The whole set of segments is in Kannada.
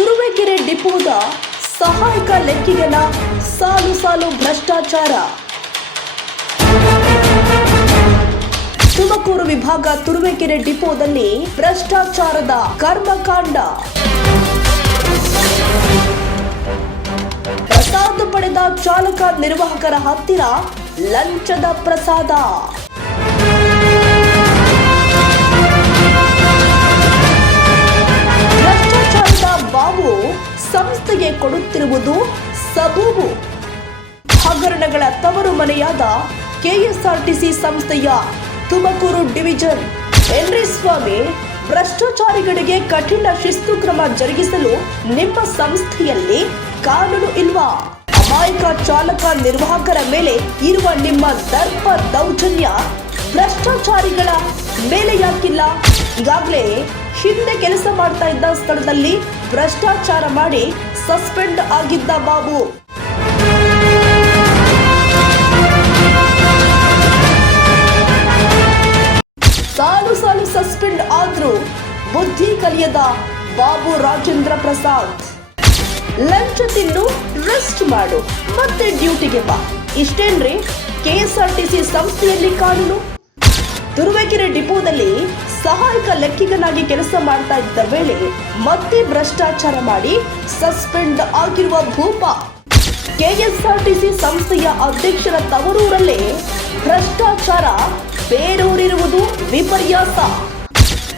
ತುರುವೇಕೆರೆ ಡಿಪೋದ ಸಹಾಯಕ ಲೆಕ್ಕಿಗನ ಸಾಲು ಸಾಲು ಭ್ರಷ್ಟಾಚಾರ. ತುಮಕೂರು ವಿಭಾಗ ತುರುವೇಕೆರೆ ಡಿಪೋದಲ್ಲಿ ಭ್ರಷ್ಟಾಚಾರದ ಕರ್ಮಕಾಂಡ. ಪ್ರಸಾದ ಪಡೆದ ಚಾಲಕ ನಿರ್ವಾಹಕರ ಹತ್ತಿರ ಲಂಚದ ಪ್ರಸಾದ. ಭ್ರಷ್ಟಾಚಾರದ ಬಾವು ಸಂಸ್ಥೆಗೆ ಕೊಡುತ್ತಿರುವುದು ಸಬೂಬು. ಹಗರಣಗಳ ತವರು ಮನೆಯಾದ ಕೆಎಸ್ಆರ್ಟಿಸಿ ಸಂಸ್ಥೆಯ ತುಮಕೂರು ಡಿವಿಷನ್ ಎನ್ರಿ ಸ್ವಾಮಿ ಭ್ರಷ್ಟಾಚಾರಿಗಳಿಗೆ ಕಠಿಣ ಶಿಸ್ತು ಕ್ರಮ ಜರುಗಿಸಲು ನಿಮ್ಮ ಸಂಸ್ಥೆಯಲ್ಲಿ ಕಾನೂನು ಇಲ್ವಾ? ಅಮಾಯಕ ಚಾಲಕ ನಿರ್ವಾಹಕರ ಮೇಲೆ ಇರುವ ನಿಮ್ಮ ದರ್ಪ ದೌರ್ಜನ್ಯ ಭ್ರಷ್ಟಾಚಾರಿಗಳ ಮೇಲೆ ಯಾಕಿಲ್ಲ? ಈಗಾಗಲೇ ಹಿಂದೆ ಕೆಲಸ ಮಾಡ್ತಾ ಇದ್ದ ಸ್ಥಳದಲ್ಲಿ ಭ್ರಷ್ಟಾಚಾರ ಮಾಡಿ ಸಸ್ಪೆಂಡ್ ಆಗಿದ್ದ ಬಾಬು. ಸಾಲು ಸಾಲು ಸಸ್ಪೆಂಡ್ ಆದ್ರೂ ಬುದ್ಧಿ ಕಲಿಯದ ಬಾಬು ರಾಜೇಂದ್ರ ಪ್ರಸಾದ್. ಲಂಚ ತಿನ್ನು ರೆಸ್ಟ್ ಮಾಡು ಮತ್ತೆ ಡ್ಯೂಟಿಗೆ ಬಾ, ಇಷ್ಟೇನ್ರಿ ಕೆಎಸ್ಆರ್ಟಿಸಿ ಸಂಸ್ಥೆಯಲ್ಲಿ ಕಾನೂನು? ತುರುವೇಕೆರೆ ಡಿಪೋದಲ್ಲಿ ಸಹಾಯಕ ಲೆಕ್ಕಿಗನಾಗಿ ಕೆಲಸ ಮಾಡ್ತಾ ಇದ್ದ ವೇಳೆ ಮತ್ತೆ ಭ್ರಷ್ಟಾಚಾರ ಮಾಡಿ ಸಸ್ಪೆಂಡ್ ಆಗಿರುವ ಭೂಪ. ಕೆಎಸ್ಆರ್ಟಿಸಿ ಸಂಸ್ಥೆಯ ಅಧ್ಯಕ್ಷರ ತವರೂರಲ್ಲೇ ಭ್ರಷ್ಟಾಚಾರ ಬೇರೂರಿರುವುದು ವಿಪರ್ಯಾಸ.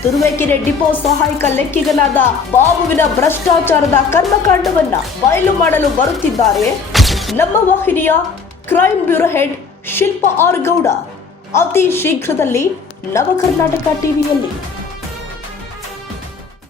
ತುರುವೇಕೆರೆ ಡಿಪೋ ಸಹಾಯಕ ಲೆಕ್ಕಿಗನಾದ ಬಾಬುವಿನ ಭ್ರಷ್ಟಾಚಾರದ ಕರ್ಮಕಾಂಡವನ್ನ ಬಯಲು ಮಾಡಲು ಬರುತ್ತಿದ್ದಾರೆ ನಮ್ಮ ವಾಹಿನಿಯ crime bureau head Shilpa R Gowda. ಅತಿ ಶೀಘ್ರದಲ್ಲಿ ನವ ಕರ್ನಾಟಕ ಟಿವಿಯಲ್ಲಿ.